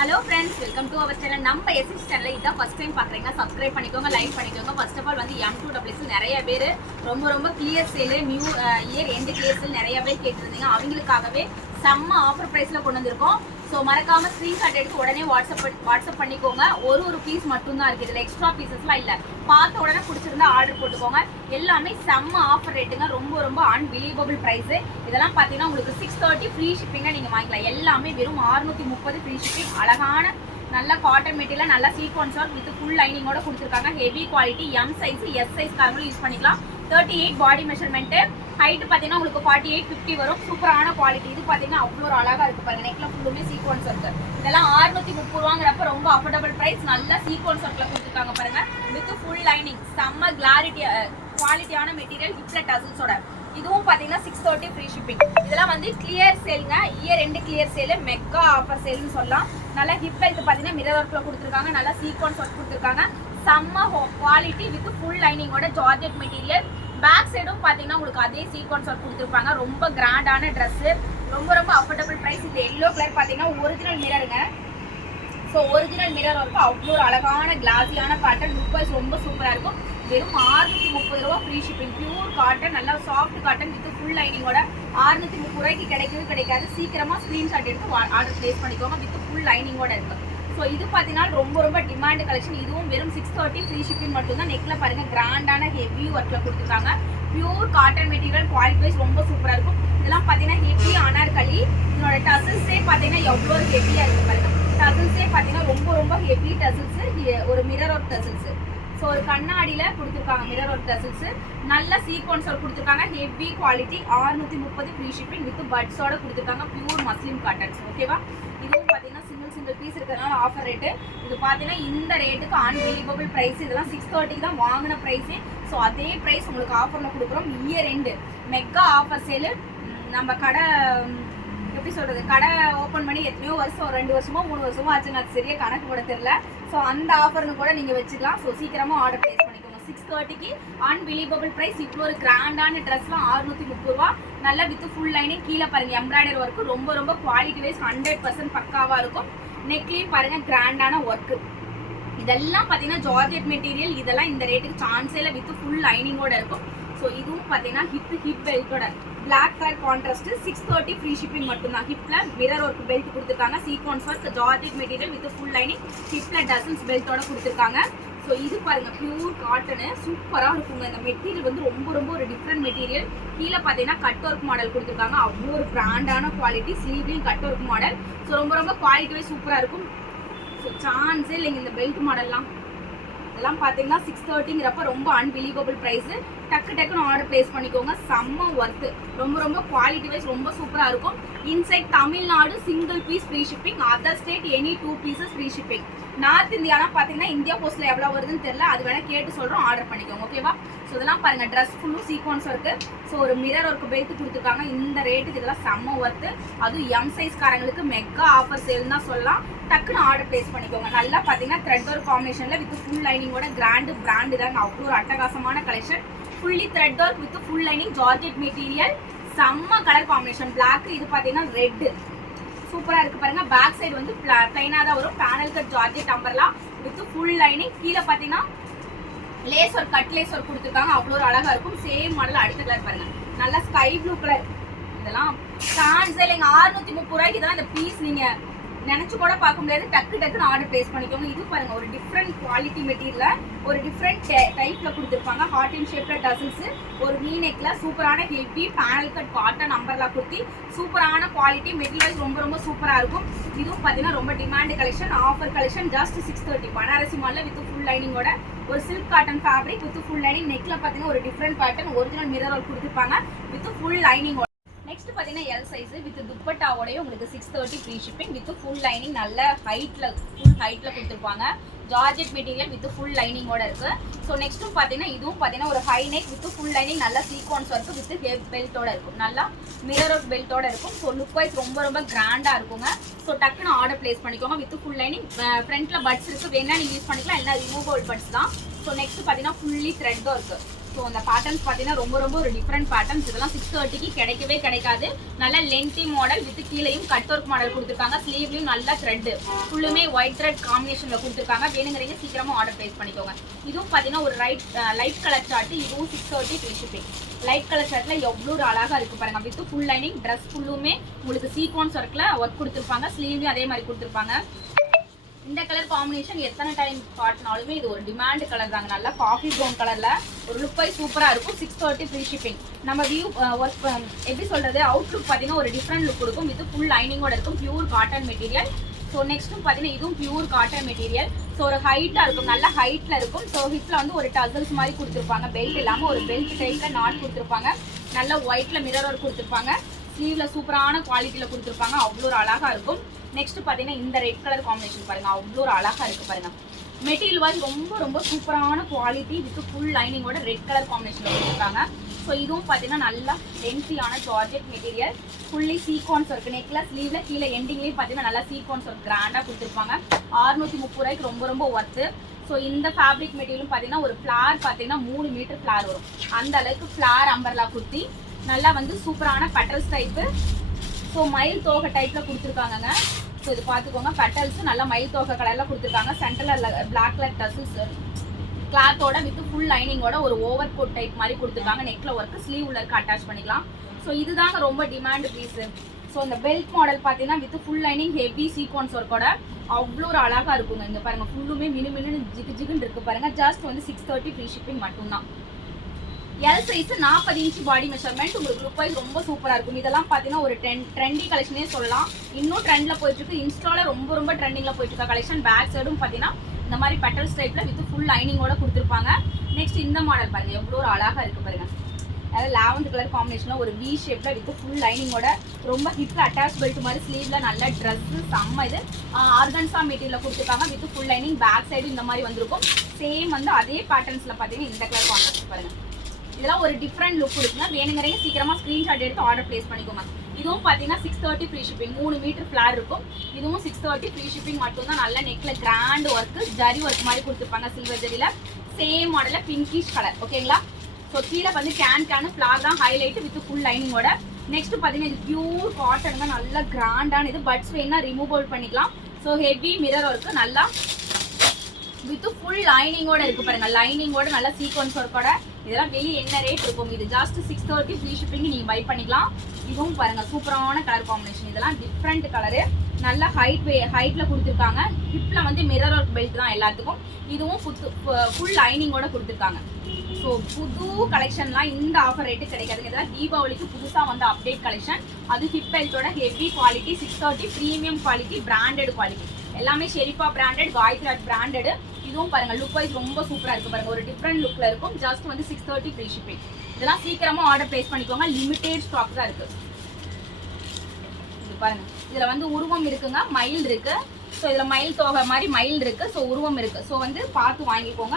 Hello friends, welcome to our channel. நம்ம SS சேனலை இதான் ஃபர்ஸ்ட் டைம் பார்க்குறீங்கன்னா சப்ஸ்கிரைப் பண்ணிக்கோங்க, லைக் பண்ணிக்கோங்க. ஃபர்ஸ்ட் ஆஃப் ஆல் வந்து M2WS நிறைய பேர் ரொம்ப clear sale, new year end clear sale நிறைய பேர் கேட்டிருந்தீங்க. அவங்களுக்காகவே செம்ம ஆஃபர் ப்ரைஸில் கொண்டு வந்திருக்கோம். ஸோ மறக்காமல் ஸ்க்ரீன்ஷாட் எடுத்து உடனே வாட்ஸ்அப் பண்ணிக்கோங்க. ஒரு பீஸ் மட்டும்தான் இருக்குது, இதில் எக்ஸ்ட்ரா பீசஸ்லாம் இல்லை. பார்த்த உடனே பிடிச்சிருந்தா ஆர்டர் போட்டுக்கோங்க. எல்லாமே செம்ம ஆஃபர் ரேட்டுங்க, ரொம்ப அன்பிலீவபிள் ப்ரைஸு. இதெல்லாம் பார்த்தீங்கன்னா உங்களுக்கு 630 ஃப்ரீ ஷிப்பிங்காக நீங்கள் வாங்கிக்கலாம். எல்லாமே வெறும் 630 ஃப்ரீ ஷிப்பிங். அழகான நல்ல காட்டன் மெட்டீரியல், நல்ல சீக்வன்ஸ் ஒர்க் வித் ஃபுல் லைனிங்கோட கொடுத்துருக்காங்க. Heavy quality, M size S size காரங்களும் யூஸ் பண்ணிக்கலாம். 38 பாடி மெஷர்மெண்ட்டு. ஹைட்டு பார்த்தீங்கன்னா உங்களுக்கு 48 50 வரும். சூப்பரான குவாலிட்டி. இது பார்த்தீங்கன்னா அவ்வளோ ஒரு அழகாக இருக்குது பாருங்க. நெக்கில் ஃபுல்லுமே சீக்வன்ஸ் ஒர்க்கு. இதெல்லாம் 630 ரூபாங்கிறப்ப ரொம்ப அஃபோர்டபுள் ப்ரைஸ். நல்ல சீக்வன்ஸ் ஒர்க்கில் கொடுத்துருக்காங்க பாருங்க, வித் ஃபுல் லைனிங். செம்ம குவாலிட்டியான மெட்டீரியல், ஹிப்ல டசல்ஸோட. இதுவும் பார்த்தீங்கன்னா 630 ஃப்ரீ ஷிப்பிங். இதெல்லாம் வந்து கிளியர் சேலுங்க, year end clear sale, mega offer சேல்னு சொல்லலாம். நல்லா ஹிப் பெல்ட் பார்த்தீங்கன்னா மிரர் ஒர்க்கில் கொடுத்துருக்காங்க. நல்லா சீக்வன்ஸ் ஒர்க் கொடுத்துருக்காங்க. செம்ம குவாலிட்டி வித் ஃபுல் லைனிங்கோட ஜார்ஜெட் மெட்டீரியல். பேக் சைடும் பார்த்தீங்கன்னா உங்களுக்கு அதே சீக்வன்ஸ் ஒர்க் கொடுத்துருப்பாங்க. ரொம்ப கிராண்டான ட்ரெஸ்ஸு, ரொம்ப அஃபோர்டபுள் ப்ரைஸ். இந்த எல்லோ கலர் பார்த்தீங்கன்னா ஒரிஜினல் மிரருங்க. ஸோ ஒரிஜினல் மிரர் ஒர்க்கு அவ்வளோ ஒரு அழகான கிளாஸியான பேட்டர்ன். லுக் வைஸ் ரொம்ப சூப்பராக இருக்கும். வெறும் 630 ரூபா ஃப்ரீ ஷிப்பிங். பியூர் காட்டன், நல்லா சாஃப்ட் காட்டன் வித் ஃபுல் லைனிங்கோட 630 ரூபாய்க்கு கிடைக்காது. சீக்கிரமாக ஸ்க்ரீன்ஷாட் எடுத்து ஆர்டர் ப்ளேஸ் பண்ணிக்கோங்க. வித் ஃபுல் லைனிங்கோட இருக்குது. ஸோ இது பார்த்தீங்கன்னா ரொம்ப டிமாண்ட் கலெக்ஷன். இதுவும் வெறும் 630 ஃப்ரீ ஷிப்பிங் மட்டும்தான். நெக்கில் பாருங்கள் கிராண்டான ஹெவி ஒர்க்கில் கொடுத்துருக்காங்க. Pure cotton material, quality wise ரொம்ப சூப்பராக இருக்கும். இதெல்லாம் பார்த்தீங்கன்னா ஹெவி அனார்கலி. இதனோட டசல்ஸே பார்த்தீங்கன்னா எவ்வளோ ஒரு ஹெவியாக இருக்குது பாருங்கள். டசல்ஸே பார்த்தீங்கன்னா ரொம்ப ஹெவி டசல்ஸு. ஒரு மிரர் ஒர்க் டசல்ஸு. ஸோ ஒரு கண்ணாடியில் கொடுத்துருக்காங்க மிரர் ஒர்க் டசல்ஸு. நல்ல சீக்வன்ஸ் ஒர்க் கொடுத்துருக்காங்க. Heavy quality. 630 free shipping with பட்ஸோட கொடுத்துருக்காங்க. Pure muslin cottons. ஓகேவா? இதுவும் பார்த்தீங்கன்னா சிங்கிள் பீஸ் இருக்கிறதுனால ஆஃபர் ரேட்டு. இது பார்த்தீங்கன்னா இந்த ரேட்டுக்கு அன்பிலீவபிள் ப்ரைஸ். இதெல்லாம் 630 தான் வாங்கின ப்ரைஸு. ஸோ அதே ப்ரைஸ் உங்களுக்கு ஆஃபரில் கொடுக்குறோம். Year end mega offer sale. நம்ம கடை எப்படி சொல்கிறது, கடை ஓப்பன் பண்ணி எத்தனையோ வருஷம், 2 வருஷமோ 3 வருஷமோ ஆச்சுங்க. அது சரியாக கணக்கு கூட தெரில. ஸோ அந்த ஆஃபர்னு கூட நீங்கள் வச்சுக்கலாம். ஸோ சீக்கிரமாக ஆர்டர் ப்ளேஸ் பண்ணிக்கோங்க. 630க்கு அன்பிலீவபிள் ப்ரைஸ். இப்போ ஒரு கிராண்டான ட்ரெஸ்லாம் 630 ரூபா. நல்லா வித் ஃபுல் லைனிங். கீழே பாருங்கள் எம்ப்ராய்டரி ஒர்க்கு ரொம்ப குவாலிட்டி வைஸ் 100% பக்காவாக இருக்கும். நெக்லேயும் பாருங்கள் கிராண்டான ஒர்க்கு. இதெல்லாம் பார்த்தீங்கன்னா ஜார்ஜெட் மெட்டீரியல். இதெல்லாம் இந்த ரேட்டுக்கு சான்ஸே இல்லை. வித் ஃபுல் லைனிங்கோட இருக்கும். ஸோ இதுவும் பார்த்தீங்கன்னா ஹிப் பெல்ட்டோட black colour contrast. 630 free shipping மட்டும்தான். ஹிப்பில் மிரர் ஒர்க் பெல்ட் கொடுத்துருக்காங்க. Sequins work georgette material with full lining. ஹிப்பில் டசன்ஸ் பெல்ட்டோட கொடுத்துருக்காங்க. ஸோ இது பாருங்கள் பியூர் காட்டனு. சூப்பராக இருக்குங்க. இந்த மெட்டீரியல் வந்து ரொம்ப ஒரு டிஃப்ரெண்ட் மெட்டீரியல். கீழே பார்த்தீங்கன்னா கட் ஒர்க் மாடல் கொடுத்துருக்காங்க. அவ்வளோ ஒரு பிராண்டான குவாலிட்டி. ஸ்லீவ்லையும் கட் ஒர்க் மாடல். ஸோ ரொம்ப குவாலிட்டி வைஸ் சூப்பராக இருக்கும். ஸோ சான்ஸே இல்லைங்க இந்த பெல்ட் மாடல்லாம். இதெல்லாம் பார்த்தீங்கன்னா 630ங்கிறப்ப ரொம்ப அன்பிலீவபிள் ப்ரைஸு. டக்குன்னு ஆர்டர் ப்ளேஸ் பண்ணிக்கோங்க. செம்ம ஒர்த்து. ரொம்ப குவாலிட்டி வைஸ் ரொம்ப சூப்பராக இருக்கும். Inside Tamil Nadu single piece free shipping. Other state any 2 pieces free shipping. North இந்தியானா பார்த்தீங்கன்னா இந்தியா போஸ்ட்டில் எவ்வளோ வருதுன்னு தெரியல. அது வேணால் கேட்டு சொல்கிறோம், ஆர்டர் பண்ணிக்கோங்க. ஓகேவா? ஸோ இதெல்லாம் பாருங்கள் ட்ரெஸ் ஃபுல்லும் சீக்வன்ஸ் ஒர்க்கு. ஸோ ஒரு மிரர் ஒர்க்கு பெல்ட் கொடுத்துருக்காங்க. இந்த ரேட்டுக்கு இதெல்லாம் செம்ம ஒர்த்து. அதுவும் எம் சைஸ் காரங்களுக்கு மெகா ஆஃபர் சேல்னு தான் சொல்லலாம். டக்குன்னு ஆர்டர் ப்ளேஸ் பண்ணிக்கோங்க. நல்லா பார்த்தீங்கன்னா த்ரெட் ஒர்க் காம்பினேஷனில் வித் ஃபுல் லைனிங்கோட பிராண்டு தாங்க. அவ்வளோ ஒரு அட்டகாசமான collection. Fully thread work with full lining georgette material. செம்ம கலர் காம்பினேஷன். பிளாக், இது பார்த்தீங்கன்னா ரெட்டு. சூப்பராக இருக்குது பாருங்கள். பேக் சைடு வந்து பிளைனாக தான் வரும். பேனல் கட் ஜார்ஜெட் அம்பர்லாம் வித் ஃபுல் லைனிங். கீழே பார்த்தீங்கன்னா lace work, cut lace work கொடுத்துருக்காங்க. அவ்வளோ ஒரு அழகாக இருக்கும். Same model. அடுத்த கலர் பாருங்கள், நல்லா ஸ்கை ப்ளூ கலர். இதெல்லாம் சான்ஸே இல்லைங்க. 630 ரூபாய்க்கு இதெல்லாம் இந்த பீஸ் நீங்கள் நினச்சி கூட பார்க்க முடியாது. டக்குன்னு ஆர்டர் ப்ளேஸ் பண்ணிக்கோங்க. இது பாருங்க ஒரு டிஃப்ரெண்ட் குவாலிட்டி மெட்டீரியல். ஒரு டிஃப்ரெண்ட் டைப்பில் கொடுத்துருப்பாங்க. ஹார்ட் அண்ட் ஷேப்பில் டசல்ஸு. ஒரு வீ நெக்கில் சூப்பரான ஹெவி பேனல் கட் காட்டன் நம்பர்லாம் கொடுத்தி சூப்பரான குவாலிட்டி. மெட்டீரியல்ஸ் ரொம்ப சூப்பராக இருக்கும். இதுவும் பார்த்தீங்கன்னா ரொம்ப demand collection. Offer collection. Just 630. Banarasi மாடலில் வித் ஃபுல் லைனிங்கோட ஒரு silk cotton fabric with full lining. நெக்கில் பார்த்தீங்கன்னா ஒரு different pattern original mirror work கொடுத்துருப்பாங்க வித் ஃபுல் லைனிங். நெக்ஸ்ட் பார்த்தீங்கன்னா எல் சைஸ் வித் துப்பட்டாவோடய உங்களுக்கு 630 free shipping with full lining. நல்ல ஃபுல் ஹைட்டில் கொடுத்துருப்பாங்க. ஜார்ஜெட் மெட்டீரியல் வித் ஃபுல் லைனிங்கோட இருக்குது. ஸோ நெக்ஸ்ட்டும் பார்த்தீங்கன்னா இதுவும் பார்த்தீங்கன்னா ஒரு high neck with full lining. நல்லா சீக்வன்ஸ் ஒர்க்கு வித் ஹெப் பெல்ட்டோட இருக்கும். நல்லா மிரர் ஒர்க் பெல்ட்டோட இருக்கும். ஸோ லுக் வைஸ் ரொம்ப கிராண்டாக இருக்குங்க. ஸோ டக்குன்னு ஆர்டர் ப்ளேஸ் பண்ணிக்கோங்க. With full lining. ஃப்ரண்ட்டில் பட்ஸ் இருக்குது, வேணால் நீங்கள் யூஸ் பண்ணிக்கலாம். இல்லை ரிமூவபிள் பட்ஸ் தான். ஸோ நெக்ஸ்ட் பார்த்தீங்கன்னா ஃபுல்லி த்ரெட் ஒர்க்கு. ஸோ அந்த பேட்டர்ன்ஸ் பார்த்தீங்கன்னா ரொம்ப ஒரு டிஃப்ரெண்ட் பேட்டர்ன்ஸ். இதெல்லாம் 630க்கு கிடைக்கவே கிடைக்காது. நல்ல லென்த்தி மாடல் வித் கீழையும் கட் ஒர்க் மாடல் கொடுத்துருக்காங்க. ஸ்லீவ்லையும் நல்ல த்ரெட் ஃபுல்லுமே ஒயிட் த்ரெட் காம்பினேஷனில் கொடுத்துருக்காங்க. வேணுங்கிறீங்க சீக்கிரமாக ஆர்டர் ப்ளேஸ் பண்ணிக்கோங்க. இதுவும் பார்த்தீங்கன்னா ஒரு லைட் கலர் சார்ட். இதுவும் 630 ஃப்ரீ ஷிப்பிங். லைட் கலர் ஷர்ட்டில் எவ்வளோ ஒரு அழகாக இருக்குது பாருங்கள். வித் ஃபுல் லைனிங் ட்ரெஸ் ஃபுல்லுமே உங்களுக்கு சீக்வன்ஸ் ஒர்க்கில் ஒர்க் கொடுத்துருப்பாங்க. ஸ்லீவ்லையும் அதே மாதிரி கொடுத்துருப்பாங்க. இந்த கலர் காம்பினேஷன் எத்தனை டைம் காட்டினாலுமே இது ஒரு டிமாண்ட் கலர் தாங்க. நல்லா காஃபி ப்ரௌன் கலர்ல ஒரு லுக் வைஸ் சூப்பரா இருக்கும். 630 ஃப்ரீ ஷிப்பிங். நம்ம வியூ ஒர்க் எப்படி சொல்றது, அவுட்லுக் பார்த்தீங்கன்னா ஒரு டிஃப்ரெண்ட் லுக் கொடுக்கும். இது ஃபுல் லைனிங்கோட இருக்கும். Pure cotton material. ஸோ நெக்ஸ்ட்டும் பார்த்தீங்கன்னா இதுவும் பியூர் காட்டன் மெட்டீரியல். ஸோ ஒரு ஹைட்டாக இருக்கும், நல்ல ஹைட்டில் இருக்கும். ஸோ ஹிப்பில் வந்து ஒரு டசல்ஸ் மாதிரி கொடுத்துருப்பாங்க. பெல்ட் இல்லாமல் ஒரு பெல்ட் டைப்பில் நாட் கொடுத்துருப்பாங்க. நல்ல ஒயிட்டில் மிரர் ஒர்க் கொடுத்துருப்பாங்க. ஸ்லீவில் சூப்பரான குவாலிட்டியில் கொடுத்துருப்பாங்க. அவ்வளோ ஒரு அழகாக இருக்கும். நெக்ஸ்ட் பார்த்தீங்கன்னா இந்த ரெட் கலர் காம்பினேஷன் பாருங்கள், அவ்வளோ ஒரு அழகாக இருக்குது பாருங்கள். மெட்டீரியல் வாய்ஸ் ரொம்ப சூப்பரான குவாலிட்டி வித் ஃபுல் லைனிங்கோட ரெட் கலர் காம்பினேஷனில் கொடுத்துருக்காங்க. ஸோ இதுவும் பார்த்தீங்கன்னா நல்லா லென்த்தியான georgette material. Fully sequins work. நெக்ல ஸ்லீவ்ல கீழே எண்டிங்லேயும் பார்த்தீங்கன்னா நல்லா சீக்வன்ஸ் ஒர்க் கிராண்டாக கொடுத்துருப்பாங்க. 630 ரூபாய்க்கு ரொம்ப ஒர்த்து. ஸோ இந்த ஃபேப்ரிக் மெட்டீரியலும் பார்த்தீங்கன்னா ஒரு ஃப்ளார் பார்த்தீங்கன்னா 3 மீட்டர் ஃப்ளார் வரும். அந்த அளவுக்கு ஃப்ளார் அம்பர்லா குர்த்தி. நல்லா வந்து சூப்பரான பெட்டல்ஸ் டைப்பு. ஸோ மயில் தோகை டைப்பில் கொடுத்துருக்காங்கங்க. ஸோ இது பார்த்துக்கோங்க. பெட்டல்ஸ் நல்லா மயில் தோகை கலரில் கொடுத்துருக்காங்க. சென்டரில் பிளாக் கலர் டசில்ஸ் கிளாத்தோட வித் ஃபுல் லைனிங்கோட ஒரு ஓவர் கோட் டைப் மாதிரி கொடுத்துருக்காங்க. நெக்கில் ஒர்க்கு ஸ்லீவ் உள்ள இருக்க அட்டாச் பண்ணிக்கலாம். ஸோ இதுதாங்க ரொம்ப டிமாண்ட் பீஸு. ஸோ இந்த பெல்ட் மாடல் பார்த்தீங்கன்னா with full lining heavy sequins ஒர்க்கோட அவ்வளோ ஒரு அழகாக இருக்குங்க. இங்கே பாருங்கள் ஃபுல்லுமே மினு ஜிகுன்னு இருக்குது பாருங்கள். ஜஸ்ட் வந்து 630 ஃப்ரீ ஷிப்பிங் மட்டும்தான். எல் சைஸ் 40 இன்ச் பாடி மெஷர்மெண்ட். உங்களுக்கு லுக் வைஸ் ரொம்ப சூப்பராக இருக்கும். இதெல்லாம் பார்த்தீங்கன்னா ஒரு ட்ரெண்டி கலெக்ஷனே சொல்லலாம். இன்னும் ட்ரெண்டில் போயிட்டு இருக்கு. இன்ஸ்டாவில் ரொம்ப ட்ரெண்டிங்கில் போயிட்டு இருக்க கலெக்ஷன். பேக் சைடும் பார்த்தீங்கன்னா இந்த மாதிரி பெட்டல்ஸ் டைப்பில் வித் ஃபுல் லைனிங்கோட கொடுத்துருப்பாங்க. நெக்ஸ்ட் இந்த மாடல் பாருங்கள், எவ்வளோ ஒரு அழகாக இருக்குது பாருங்கள். அதாவது லாவெண்ட் கலர் காம்பினேஷனில் ஒரு வி ஷேப்பில் வித் ஃபுல் லைனிங்கோட ரொம்ப ஹிப்பில் அட்டாச் பெல்ட் மாதிரி ஸ்லீவில் நல்ல ட்ரெஸ்ஸு செம்ம. இது ஆர்கன்ஸா மெட்டீரியலில் கொடுத்துருக்காங்க with full lining. Back side இந்த மாதிரி வந்திருக்கும். சேம் வந்து அதே பேட்டர்ன்ஸில் பார்த்தீங்கன்னா இந்த கலர் காம்பினேஷன் பாருங்கள். இதெல்லாம் ஒரு டிஃப்ரெண்ட் லுக் கொடுக்குங்க. வேணுங்கிறீங்க சீக்கிரமாக ஸ்க்ரீன்ஷாட் எடுத்து ஆர்டர் ப்ளேஸ் பண்ணிக்கோங்க. இதுவும் பார்த்தீங்கன்னா 630 ஃப்ரீ ஷிப்பிங். 3 மீட்டர் ஃப்ளார் இருக்கும். இதுவும் 630 ஃப்ரீ ஷிப்பிங் மட்டும்தான். நல்ல நெக்கில் கிராண்ட் ஒர்க்கு ஜரி ஒர்க் மாதிரி கொடுத்துருப்பாங்க சில்வர் ஜரியில். சேம் மாடலில் பிங்கிஷ் கலர். ஓகேங்களா? ஸோ கீழே வந்து கேன் ஃப்ளார் தான் ஹைலைட் வித் ஃபுல் லைனிங்கோட. நெக்ஸ்ட் பார்த்தீங்கன்னா இது பியூர் காட்டன் தான். நல்ல கிராண்டான இது. பட்ஸ் வேணா ரிமூவ் பண்ணிக்கலாம். ஸோ ஹெவி மிரர் ஒர்க்கு நல்லா வித் ஃபுல் லைனிங்கோட இருக்கு பாருங்க. லைனிங்கோட நல்ல சீக்வன்ஸ் ஒர்க்கோட. இதெல்லாம் வெளியே என்ன ரேட் இருக்கும்? இது ஜஸ்ட் 630 ஃப்ரீ ஷிப்பிங் நீங்க பை பண்ணிக்கலாம். இதுவும் பாருங்க சூப்பரான கலர் காம்பினேஷன். இதெல்லாம் டிஃப்ரெண்ட் கலரு. நல்ல ஹைட்ல கொடுத்துருக்காங்க. ஹிப்ல வந்து மிரர் ஒர்க் பெல்ட் தான் எல்லாத்துக்கும். இதுவும் ஃபுல் லைனிங்கோட கொடுத்துருக்காங்க. ஸோ புது கலெக்ஷன்லாம் இந்த ஆஃபர் ரேட்டு கிடைக்காதுங்க. இதெல்லாம் தீபாவளிக்கு புதுசாக வந்து அப்டேட் கலெக்ஷன். அது ஹிப் பெல்ட்டோட heavy quality 630 premium quality branded quality. எல்லாமே Sharifa branded, Gayatri art branded. இதுவும் பாருங்க லுக் வைஸ் ரொம்ப சூப்பராக இருக்கு பாருங்க. ஒரு டிஃப்ரெண்ட் லுக்ல இருக்கும். ஜஸ்ட் வந்து 630 ஃப்ரீ ஷிப்பிங். இதெல்லாம் சீக்கிரமா ஆர்டர் பிளேஸ் பண்ணிக்கோங்க. லிமிடெட் ஸ்டாக் தான் இருக்கு. இது பாருங்க, இதுல வந்து உருவம் இருக்குங்க, மயில் இருக்கு. ஸோ இதுல மயில் தோகை மாதிரி மயில் இருக்கு. ஸோ உருவம் இருக்கு. ஸோ வந்து பார்த்து வாங்கிக்கோங்க.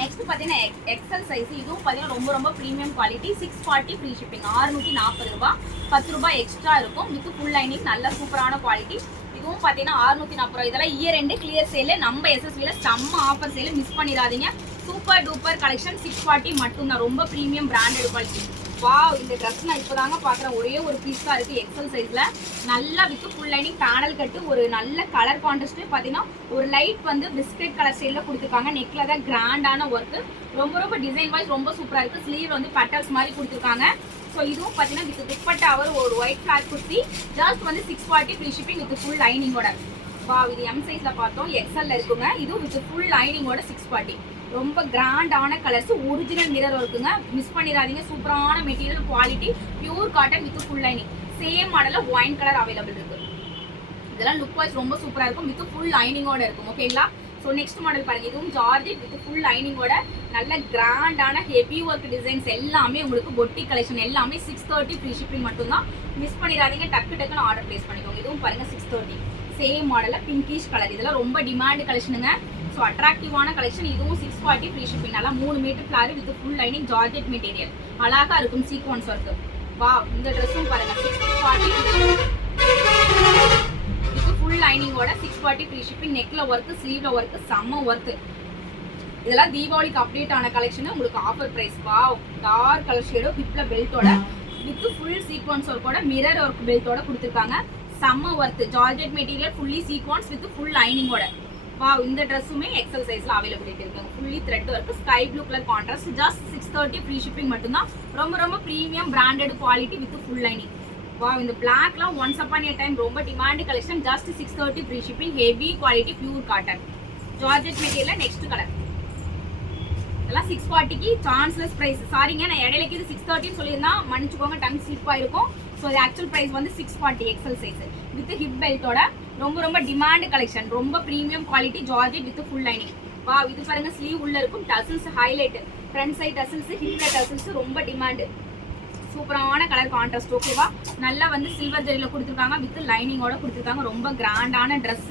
நெக்ஸ்ட் பார்த்தீங்கன்னா எக்ஸல் சைஸ். இதுவும் பார்த்தீங்கன்னா ரொம்ப ப்ரீமியம் குவாலிட்டி. 640 free shipping. 640 ரூபாய். 10 ரூபாய் எக்ஸ்ட்ரா இருக்கும். வித் ஃபுல் லைனிங் நல்ல சூப்பரான குவாலிட்டி. இதுவும் பார்த்தீங்கன்னா 640 ரூபாய். இதெல்லாம் இயர் எண்டு கிளியர் சேல். நம்ம எஸ்எஸ்வில செம்ம ஆஃபர் சேல். மிஸ் பண்ணிடாதீங்க. Super duper collection. 640 மட்டும்தான். ரொம்ப ப்ரீமியம் பிராண்டட் குவாலிட்டி. வாவ், இந்த ட்ரெஸ் நான் இப்போதாங்க பார்க்குறேன். ஒரே ஒரு பீஸ் தான் இருக்குது எக்ஸல் சைஸில். நல்லா வித் ஃபுல் லைனிங் பேனல் கட்டு. ஒரு நல்ல கலர் கான்ட்ராஸ்ட் பார்த்தீங்கன்னா ஒரு லைட் வந்து பிஸ்கட் கலர் ஸ்டைலில் கொடுத்துருக்காங்க. நெக்கில் தான் கிராண்டான ஒர்க்கு. ரொம்ப டிசைன் வைஸ் ரொம்ப சூப்பராக இருக்குது. ஸ்லீவ் வந்து பட்டல்ஸ் மாதிரி கொடுத்துருக்காங்க. ஸோ இதுவும் பார்த்தீங்கன்னா வித் துப்பட்டா ஒரு ஒயிட் ஃபிளாட் குர்த்தி. ஜஸ்ட் வந்து 640 ஃப்ரீ ஷிப்பிங் வித் ஃபுல் லைனிங்கோட. வா, இது எம் சைஸில் பார்த்தோம். எக்ஸல்ல இருக்குங்க. இதுவும் வித் ஃபுல் லைனிங்கோட 640. ரொம்ப கிராண்டான கலர்ஸ். ஒரிஜினல் மிரர் இருக்குங்க. மிஸ் பண்ணிடாதீங்க. சூப்பரான material quality. Pure cotton with full lining. Same மாடலில் ஒயின் கலர் அவைலபிள் இருக்கு. இதெல்லாம் லுக் வைஸ் ரொம்ப சூப்பராக இருக்கும். வித் ஃபுல் லைனிங்கோட இருக்கும். ஓகேங்களா? ஸோ நெக்ஸ்ட் மாடல் பாருங்க. இதுவும் ஜார்ஜெட் வித் ஃபுல் லைனிங்கோட நல்ல கிராண்டான ஹெவி ஒர்க் டிசைன்ஸ் எல்லாமே உங்களுக்கு பொட்டி கலெக்ஷன் எல்லாமே 630 ஃப்ரீ ஷிப்பிங் மட்டும்தான். மிஸ் பண்ணிடாதீங்க. டக்குன்னு ஆர்டர் பிளேஸ் பண்ணிக்கோங்க. இதுவும் பாருங்க 630. சேம் மாடலில் பிங்கிஷ் கலர். இதெல்லாம் ரொம்ப டிமாண்ட் கலெக்ஷனுங்க. ஸோ அட்ராக்டிவான கலெக்ஷன். இதுவும் 640 ஃப்ரீ ஷிப்பிங். நல்லா 3 metre flare with full lining georgette material. அழகா இருக்கும் சீக்வன்ஸ் ஒர்க்கு. வா, இந்த ட்ரெஸ்ஸும் பாருங்க 640 வித் ஃபுல் லைனிங்கோட 640 ஃப்ரீ ஷிப்பிங். நெக்ல ஒர்க்கு, ஸ்லீவ்ல ஒர்க்கு, செம்ம ஒர்க்கு. இதெல்லாம் தீபாவளிக்கு அப்டேட் ஆன கலெக்ஷன். உங்களுக்கு offer price. Wow, dark colour shadow ஹிப்ல பெல்ட்டோட வித் ஃபுல் சீக்வன்ஸ் ஒர்க்கோட மிரர் ஒர்க் பெல்ட்டோட கொடுத்துருக்காங்க. செம்ம worth. Georgette material, fully sequence with full லைனிங்கோட. வாவ், இந்த ட்ரெஸ்ஸுமே எக்ஸல் சைஸ்ல அவைலபிலிட்டி இருக்குங்க. Fully thread work, sky blue colour contrast. Just 630 free shipping மட்டும்தான். ரொம்ப ரொம்ப premium branded quality with full lining. Wow, இந்த பிளாக்லாம் ஒன்ஸ் அப்பான் ஏ டைம் ரொம்ப demand collection. Just 630 free shipping. Heavy quality, pure cotton georgette material. Next colour இதெல்லாம் 640க்கு chanceless price. சாரிங்க, நான் இடையிலக்கு இது 630 சொல்லியிருந்தா மன்னிச்சுக்கோங்க, டங் ஸ்லிப் ஆயிருக்கும். ஸோ இது ஆக்சுவல் பிரைஸ் வந்து 640 எக்ஸல் சைஸ் வித் ஹிப் பெல்ட்டோட. ரொம்ப ரொம்ப டிமாண்ட் கலெக்ஷன். ரொம்ப premium quality georgette with full lining. வா, இது பாருங்க, ஸ்லீவ் உள்ள இருக்கும். Tassels highlight, front side tassels, ஹிப்ல டசல்ஸ் ரொம்ப டிமாண்ட். சூப்பரான கலர் கான்ட்ராஸ்ட். ஓகேவா, நல்லா வந்து சில்வர் ஜெரியில கொடுத்துருக்காங்க வித் லைனிங்கோட கொடுத்துருக்காங்க. ரொம்ப கிராண்டான ட்ரெஸ்.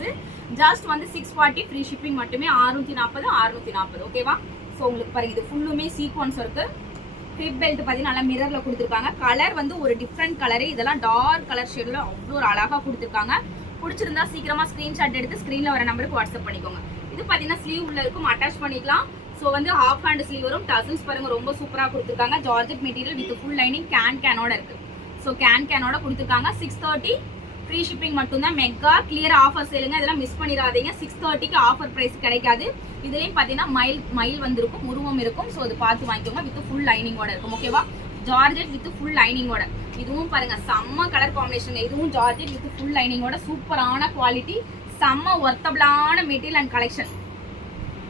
ஜஸ்ட் வந்து 640 ஃப்ரீ ஷிப்பிங் மட்டுமே. 640. ஓகேவா. ஸோ உங்களுக்கு பாருங்க, இது ஃபுல்லுமே சீக்வன்ஸ் இருக்கு. ஹிப் பெல்ட் பார்த்தீங்கன்னா நல்லா மிரர்ல கொடுத்துருக்காங்க. கலர் வந்து ஒரு டிஃப்ரெண்ட் கலரு. இதெல்லாம் டார்க் கலர் ஷேட்ல அவ்வளோ ஒரு அழகா கொடுத்துருக்காங்க. பிடிச்சிருந்தா சீக்கிரமா ஸ்கிரீன்ஷாட் எடுத்து ஸ்கிரீன்ல வர நம்பருக்கு வாட்ஸ்அப் பண்ணிக்கோங்க. இது பார்த்தீங்கன்னா ஸ்லீவ் உள்ள இருக்கும், அட்டாச் பண்ணிக்கலாம். ஸோ வந்து ஹாஃப் ஹேண்ட் ஸ்லீவ் வரும். டசல்ஸ் பாருங்க ரொம்ப சூப்பராக கொடுத்துருக்காங்க. Georgette material with full lining. கேனோட இருக்கு. ஸோ கேனோட கொடுத்துருக்காங்க. 630 ஃப்ரீ ஷிப்பிங் மட்டும்தான். மெகா கிளியர் ஆஃபர் சேலுங்க. இதெல்லாம் மிஸ் பண்ணிடாதீங்க. 630க்கு ஆஃபர் பிரைஸ் கிடைக்காது. இதுலேயும் பார்த்தீங்கன்னா மயில் வந்திருக்கும், உருவம் இருக்கும். ஸோ அது பார்த்து வாங்கிக்கோங்க. வித் ஃபுல் லைனிங்கோட இருக்கும். ஓகேவா, ஜார்ஜெட் வித் ஃபுல் லைனிங்கோட. இதுவும் பாருங்க செம்ம கலர் காம்பினேஷன். இதுவும் ஜார்ஜெட் வித் ஃபுல் லைனிங்கோட. சூப்பரான குவாலிட்டி, செம்ம ஒர்த்தபிளான மெட்டீரியல் அண்ட் கலெக்ஷன்.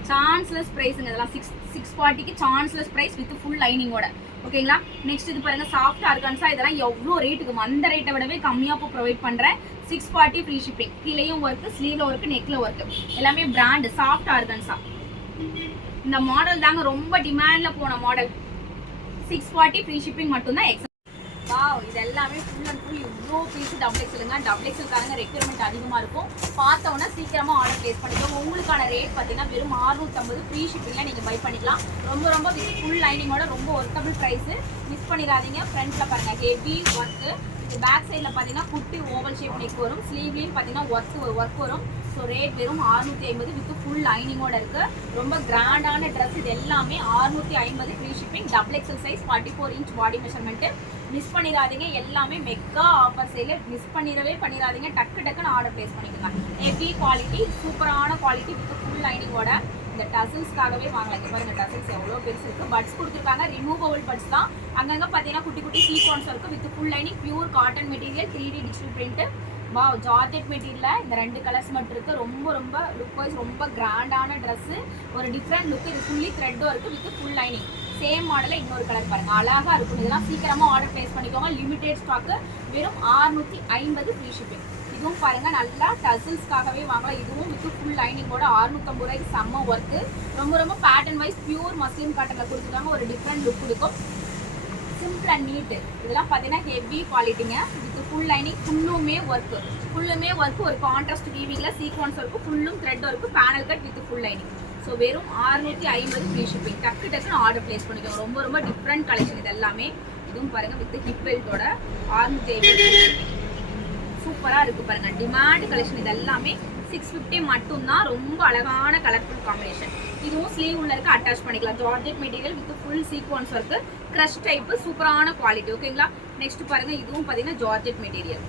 சான்ஸ்லெஸ் பிரைஸுங்க. இதெல்லாம் 640க்கு சான்ஸ்லெஸ் பிரைஸ் வித் ஃபுல் லைனிங்கோட. ஓகேங்களா. நெக்ஸ்ட் இது பாருங்க, சாஃப்ட் ஆர்கான்ஸா. இதெல்லாம் எவ்வளோ ரேட்டுக்கு அந்த ரேட்டை விடவே கம்மியாக இப்போ ப்ரொவைட் பண்ணுறேன். 640 ஃப்ரீ ஷிப்பிங். கீழேயும் ஒர்க்கு, ஸ்லீவ்ல ஒர்க்கு, நெக்ல ஒர்க்கு, எல்லாமே பிராண்ட் சாஃப்ட் ஆர்கான்ஸா. இந்த மாடல் தாங்க ரொம்ப டிமாண்ட்ல போன மாடல். 640 ஃப்ரீ ஷிப்பிங் மட்டும்தான். வாவ், இது எல்லாமே ஃபுல் அண்ட் ஃபுல் இவ்வளோ பீஸ் டபுள் எக்ஸலுங்க. டபுள் எக்ஸலுக்காரங்க ரெக்யர்மெண்ட் அதிகமாக இருக்கும். பார்த்தோன்னா சீக்கிரமாக ஆர்டர் பிளேஸ் பண்ணிக்கலாம். உங்களுக்கான ரேட் பார்த்தீங்கன்னா வெறும் 650 ஃப்ரீ ஷிப்பிங்கில் நீங்கள் பை பண்ணிக்கலாம். ரொம்ப ரொம்ப வித் ஃபுல் லைனிங்கோட ரொம்ப ஒர்த்தபிள் ப்ரைஸு. மிஸ் பண்ணிடாதீங்க. ஃப்ரண்ட்டில் பாருங்கள் ஹெவி ஒர்க்கு. இது பேக் சைடில் பார்த்தீங்கன்னா குட்டி ஓவல் ஷேப் நெக் வரும். ஸ்லீவ்லேயும் பார்த்தீங்கன்னா ஒர்க் வரும். ஸோ ரேட் வெறும் 650 வித் ஃபுல் லைனிங்கோட இருக்குது. ரொம்ப கிராண்டான ட்ரெஸ். இது எல்லாமே 650 free shipping. Double XL size, 44 inch body measurement. Miss பண்ணிடாதீங்க. எல்லாமே மெகா ஆஃபர் சேல். மிஸ் பண்ணிடாதீங்க. டக்குன்னு ஆர்டர் பிளேஸ் பண்ணிக்கோங்க. ஹெவி குவாலிட்டி, சூப்பரான குவாலிட்டி வித் ஃபுல் லைனிங்கோட. இந்த டசல்ஸ்க்காகவே வாங்கலாம். இங்கே பாருங்க, டசல்ஸ் எவ்வளோ பெருசு இருக்குது. பட்ஸ் கொடுத்துருக்காங்க. ரிமூவபிள் பட்ஸ் தான். அங்கங்கே பார்த்தீங்கன்னா குட்டி குட்டி சீக்வன்ஸ் இருக்குது with full lining. Pure cotton material, 3D digital print. Wow, georgette மெட்டீரியலில் இந்த 2 கலர்ஸ் மட்டும் இருக்குது. ரொம்ப ரொம்ப லுக் வைஸ் ரொம்ப கிராண்டான ட்ரெஸ்ஸு. ஒரு டிஃப்ரெண்ட் லுக். இது ஃபுல்லி த்ரெட்டும் இருக்குது வித் ஃபுல் லைனிங். சேம் மாடலில் இன்னொரு கலர் பாருங்கள், அழகாக இருக்கும். இதெல்லாம் சீக்கிரமாக ஆர்டர் ப்ளேஸ் பண்ணிக்கோங்க. Limited stock. வெறும் 650 ஃப்ரீ ஷிப்பிங். இதுவும் பாருங்கள், நல்லா டசல்ஸ்க்காகவே வாங்கலாம். இதுவும் வித் ஃபுல் லைனிங்கோட 650 ரூபாய்க்கு. செம்ம ஒர்க்கு. ரொம்ப ரொம்ப பேட்டர்ன் வைஸ் பியூர் மஸ்லின் காட்டனில் கொடுத்துருக்காங்க. ஒரு டிஃப்ரெண்ட் லுக் கொடுக்கும். Simple and neat. இதெல்லாம் பார்த்தீங்கன்னா ஹெவி குவாலிட்டிங்க. With full lining. ஃபுல்லுமே ஒர்க்கு. ஒரு கான்ட்ராஸ்ட் வீவிங்கில் சீக்வன்ஸ் ஒர்க்கு. ஃபுல்லும் thread work. Panel cut with full lining. So வெறும் 650 ஃப்ரீ ஷிப்பிங். டக்குன்னு ஆர்டர் பிளேஸ் பண்ணிக்கோங்க. ரொம்ப ரொம்ப டிஃப்ரெண்ட் கலெக்ஷன் இது எல்லாமே. இதுவும் பாருங்கள் வித் ஹிப் பெல்ட்டோட 650. சூப்பராக இருக்குது பாருங்கள். Demand collection. இது எல்லாமே 650 மட்டும்தான். ரொம்ப அழகான கலர்ஃபுல் காம்பினேஷன். இதுவும் ஸ்லீவ் உள்ள இருக்க அட்டாச் பண்ணிக்கலாம். Georgette material with full sequins work. Crush type. சூப்பரான குவாலிட்டி. ஓகேங்களா. நெக்ஸ்ட் பாருங்கள், இதுவும் பார்த்தீங்கன்னா ஜார்ஜெட் மெட்டீரியல்.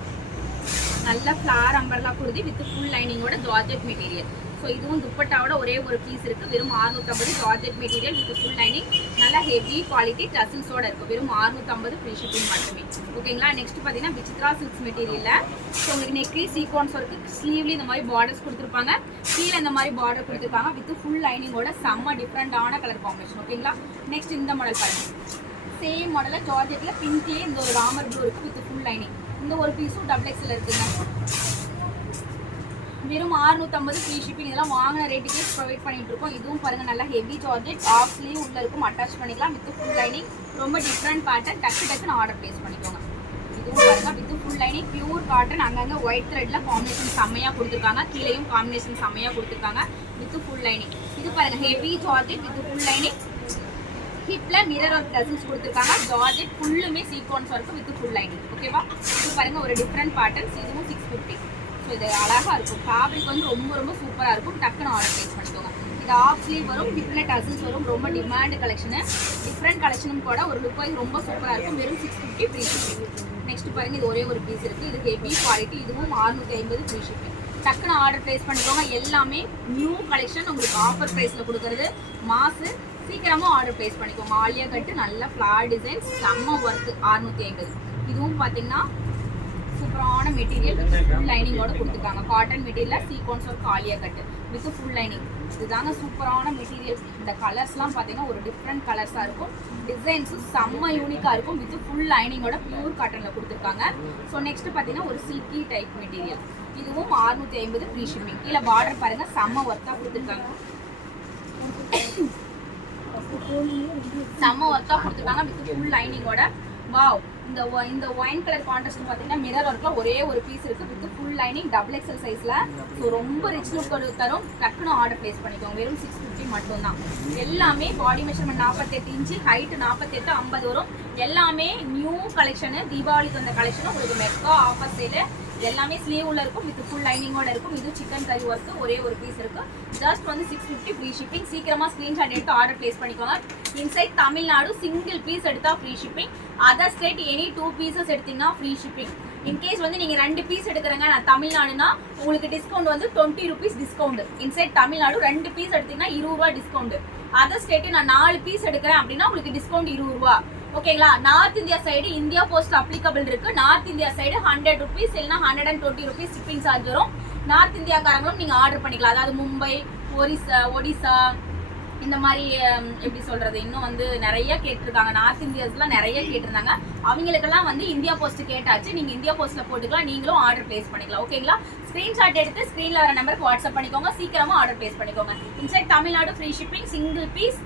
நல்ல ஃப்ளார் அம்பர்லா கொடுத்து வித் ஃபுல் லைனிங்கோட ஜார்ஜெட் மெட்டீரியல். ஸோ இதுவும் துப்பட்டாவோட ஒரே ஒரு பீஸ் இருக்குது. வெறும் 650 georgette material with full lining. நல்லா ஹெவி குவாலிட்டி டசல்ஸோட இருக்குது. வெறும் 650 ஃப்ரீ ஷிப்பிங் மட்டுமே. ஓகேங்களா. நெக்ஸ்ட் பார்த்தீங்கன்னா விசித்ரா சில்க்ஸ் மெட்டீரியலில். ஸோ உங்களுக்கு நெக்லி சீக்வன்ஸ் ஒர்க்கு. ஸ்லீவ்லி இந்த மாதிரி பார்டர்ஸ் கொடுத்துருப்பாங்க. கீழே இந்த மாதிரி பார்டர் கொடுத்துருப்பாங்க வித் ஃபுல் லைனிங்கோட. செம்ம டிஃப்ரெண்டான கலர் காம்பினேஷன். ஓகேங்களா. நெக்ஸ்ட் இந்த மாடல் பாருங்கள். சேம் மாடலில் ஜார்ஜெட்டில் பிங்க்லேயே இந்த ஒரு ராமர் ப்ளூ இருக்குது வித் ஃபுல் லைனிங். இந்த ஒரு பீஸும் டபுள் எக்ஸில் இருக்குங்க. வெறும் 650 ஃப்ரீ ஷிப்பிங். இதெல்லாம் வாங்கின ரேட்டுக்கே ப்ரொவைட் பண்ணிட்டு இருக்கோம். இதுவும் பாருங்கள், நல்லா ஹெவி ஜார்ஜெட். ஆஃப் ஸ்லீவ் உள்ள இருக்கும். அட்டாச் பண்ணிக்கலாம் வித் ஃபுல் லைனிங். ரொம்ப டிஃப்ரெண்ட் பேட்டர்ன். டக்குன்னு ஆர்டர் பிளேஸ் பண்ணிக்கோங்க. இதுவும் பாருங்கள் with full lining. Pure cotton. அங்கங்கே ஒயிட் த்ரெட்டில் காம்பினேஷன் செம்மையாக கொடுத்துருக்காங்க. கீழேயும் காம்பினேஷன் செம்மையாக கொடுத்துருக்காங்க வித் ஃபுல் லைனிங். இது பாருங்கள், heavy georgette with full lining. ஹிப்ல மிரர் ஒர்க் டசல்ஸ் கொடுத்துருக்காங்க. ஜார்ஜெட் ஃபுல்லுமே sequins work with full lining. ஓகேவா. இது பாருங்கள், ஒரு டிஃப்ரெண்ட் பேட்டர்ன்ஸ். இதுவும் 650. ஸோ இது அழகா இருக்கும். ஃபேப்ரிக் வந்து ரொம்ப ரொம்ப சூப்பரா இருக்கும். டக்குன்னு ஆர்டர் பிளேஸ் பண்ணிக்கோங்க. இது ஆஃப் ஸ்லீவ் வரும், ஹிப்ல டசல்ஸ் வரும். ரொம்ப டிமாண்ட் கலெக்ஷன், டிஃப்ரெண்ட் கலெக்ஷனும் கூட. ஒரு லுக் வைஸ் ரொம்ப சூப்பரா இருக்கும். வெறும் 650 ஃப்ரீ ஷிப்பிங். நெக்ஸ்ட் பாருங்க, இது ஒரே ஒரு பீஸ் இருக்கு. இது ஹெவி குவாலிட்டி. இதுவும் 650 ஃப்ரீ ஷிப்பிங். டக்குன்னு ஆர்டர் பிளேஸ் பண்ணிக்கோங்க. எல்லாமே நியூ கலெக்ஷன், உங்களுக்கு ஆஃபர் பிரைஸ்ல கொடுக்கறது. மாசு சீக்கிரமா ஆர்டர் பிளேஸ் பண்ணிக்கோங்க. ஆலியா கட்டு நல்ல ஃபிளார் டிசைன்ஸ், செம்ம ஒர்க். 650. இதுவும் பாத்தீங்கன்னா சூப்பரான மெட்டீரியல், ஃபுல் லைனிங்கோட கொடுத்துருக்காங்க. Cotton material, sequins work, Alia cut with full lining. இதுதாங்க சூப்பரான மெட்டீரியல். இந்த கலர்ஸ்லாம் பார்த்தீங்கன்னா ஒரு டிஃப்ரெண்ட் கலர்ஸாக இருக்கும். டிசைன்ஸும் செம்ம யூனிக்காக இருக்கும். வித் ஃபுல் லைனிங்கோட பியூர் காட்டனில் கொடுத்துருக்காங்க. ஸோ நெக்ஸ்ட் பார்த்தீங்கன்னா ஒரு சில்கி டைப் மெட்டீரியல். இதுவும் 650 ஃப்ரீ ஷிப்பிங். கீழே பார்டர் பாருங்க, செம்ம ஒர்க்காக கொடுத்துருக்காங்க. செம்ம ஒர்க்காக கொடுத்துருக்காங்க வித் ஃபுல் லைனிங்கோட. வாவ், இந்த ஒயின் கலர் கான்ட்ராஸ்ட் பார்த்தீங்கன்னா மிரர் ஒர்க்ல ஒரே ஒரு பீஸ் இருக்கு with full lining, double XL சைஸ்ல. ஸோ ரொம்ப ரிச் லுக் தரும். டக்குன்னு ஆர்டர் பிளேஸ் பண்ணிக்கோங்க. வெறும் 650 மட்டும் தான். எல்லாமே பாடி மெஷர்மெண்ட் 48 இன்ச்சு, ஹைட் 48 50 வரும். எல்லாமே நியூ கலெக்ஷனு, தீபாவளிக்கு வந்த கலெக்ஷன். உங்களுக்கு மெக்கா ஆஃபர் சேலு. எல்லாமே ஸ்லீவ் உள்ள இருக்கும், வித் ஃபுல் லைனிங்கோட இருக்கும். இது சிக்கன் கறி ஒர்க், ஒரே ஒரு பீஸ் இருக்கு. ஜஸ்ட் வந்து 650 ஃப்ரீ ஷிப்பிங். சீக்கிரமா ஸ்கிரீன்ஷாட் எடுத்து ஆர்டர் பிளேஸ் பண்ணிக்கோங்க. இன்சைட் தமிழ்நாடு சிங்கிள் பீஸ் எடுத்தா free shipping. Other state any 2 pieces எடுத்தீங்கன்னா ஃப்ரீ ஷிப்பிங். இன்கேஸ் வந்து நீங்க 2 பீஸ் எடுக்கிறங்க, நான் தமிழ்நாடுனா உங்களுக்கு டிஸ்கவுண்ட் வந்து 20 rupees discount. Inside Tamil Nadu 2 piece எடுத்தீங்கன்னா 20 ரூபா டிஸ்கவுண்ட். அதர் ஸ்டேட் நான் 4 பீஸ் எடுக்கிறேன் அப்படின்னா உங்களுக்கு டிஸ்கவுண்ட் 20 ரூபா. ஓகேங்களா? North India side India post applicable இருக்கு. நார்த் இந்தியா சைடு 100 rupees இல்லைன்னா 120 rupees ஷிப்பிங் சார்ஜ் வரும். நார்த் இந்தியாக்காரங்களும் நீங்க ஆர்டர் பண்ணிக்கலாம். அதாவது மும்பை, ஒடிசா இந்த மாதிரி எப்படி சொல்றது, இன்னும் வந்து நிறைய கேட்டிருக்காங்க. நார்த் இந்தியாஸ்லாம் நிறைய கேட்டிருந்தாங்க. அவங்களுக்கெல்லாம் வந்து இந்தியா போஸ்ட் கேட்டாச்சு. நீங்க இந்தியா போஸ்ட்ல போட்டுக்கலாம். நீங்களும் ஆர்டர் பிளேஸ் பண்ணிக்கலாம். ஓகேங்களா? ஸ்கிரீன்ஷாட் எடுத்து ஸ்கிரீன்ல வர நம்பருக்கு வாட்ஸ்அப் பண்ணிக்கோங்க. சீக்கிரமா ஆர்டர் பிளேஸ் பண்ணிக்கோங்க. Inside Tamil Nadu free shipping single piece.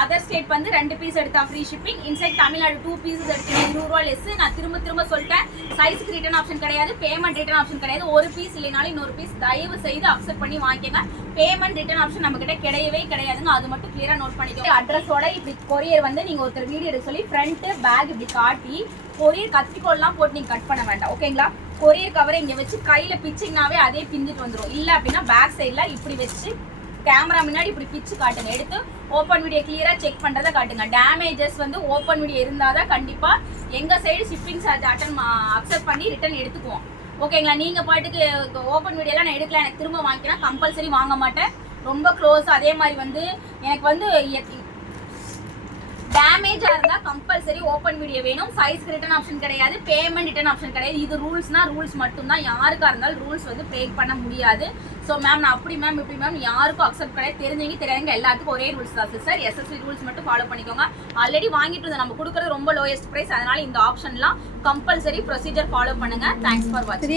Other state வந்து 2 பீஸ் எடுத்தா free shipping. Inside Tamil Nadu 2 pieces எடுத்தீங்கன்னா 20 ரூபா லெஸ். நான் திரும்ப சொல்லிட்டேன், சைஸ்க்கு ரிட்டர்ன் ஆப்ஷன் கிடையாது, பேமெண்ட் ரிட்டர்ன் ஆப்ஷன் கிடையாது. ஒரு பீஸ் இல்லைனாலும் இன்னொரு பீஸ் தயவு செய்து அக்செப்ட் பண்ணி வாங்கிக்கங்க. பேமெண்ட் ரிட்டர்ன் ஆப்ஷன் நம்ம கிட்ட கிடையவே கிடையாதுங்க. அது மட்டும் கிளியரா நோட் பண்ணிக்கோங்க. அட்ரஸோட இப்படி கொரியர் வந்து நீங்க ஒருத்தர் வீடியோ எடுக்க சொல்லி ஃப்ரண்ட் பேக் இப்படி காட்டி கொரியர் கத்திரிக்கோல்லாம் போட்டு நீங்க கட் பண்ண வேண்டாம். ஓகேங்களா? கொரியர் கவரை இங்க வச்சு கையில பிச்சிங்னாவே அதே பிஞ்சிட்டு வந்துடும். இல்ல அப்படின்னா பேக் சைட்ல இப்படி வச்சு கேமரா முன்னாடி இப்படி பிச்சு காட்டுங்க. எடுத்து ஓப்பன் வீடியோ கிளியரா செக் பண்றதை காட்டுங்க. டேமேஜஸ் வந்து ஓப்பன் வீடியோ இருந்தாதான் கண்டிப்பா எங்க சைடு ஷிப்பிங் சார்ஜ் அக்செப்ட் பண்ணி ரிட்டர்ன் எடுத்துக்குவோம். ஓகேங்களா? நீங்க பாட்டுக்கு ஓப்பன் வீடியோலாம் நான் எடுக்கல, எனக்கு திரும்ப வாங்கினா கம்பல்சரி வாங்க மாட்டேன். ரொம்ப க்ளோஸ். அதே மாதிரி வந்து எனக்கு வந்து டேமேஜா இருந்தா கம்பல்சரி ஓப்பன் வீடியோ வேணும். சைஸ்க்கு ரிட்டர்ன் ஆப்ஷன் கிடையாது, பேமெண்ட் ரிட்டர்ன் ஆப்ஷன் கிடையாது. இது ரூல்ஸ்னா ரூல்ஸ் மட்டும் தான். யாருக்கா இருந்தாலும் ரூல்ஸ் வந்து பிரேக் பண்ண முடியாது. ஸோ மேம் நான் அப்படி மேம் இப்படி மேம் யாருக்கும் அக்செப்ட் கிடையாது. தெரிஞ்சவங்க தெரியாதவங்க எல்லாத்துக்கும் ஒரே ரூல்ஸ் தான் சிஸ்டர். எஸ்எஸ்சி ரூல்ஸ் மட்டும் ஃபாலோ பண்ணிக்கோங்க. ஆல்ரெடி வாங்கிட்டு இருந்தோம், நம்ம கொடுக்குறது ரொம்ப லோயஸ்ட் பிரைஸ். அதனால இந்த ஆப்ஷன்லாம் கம்பல்சரி ப்ரொசீஜர் ஃபாலோ பண்ணுங்க. தேங்க்ஸ் ஃபார் வாட்சிங்.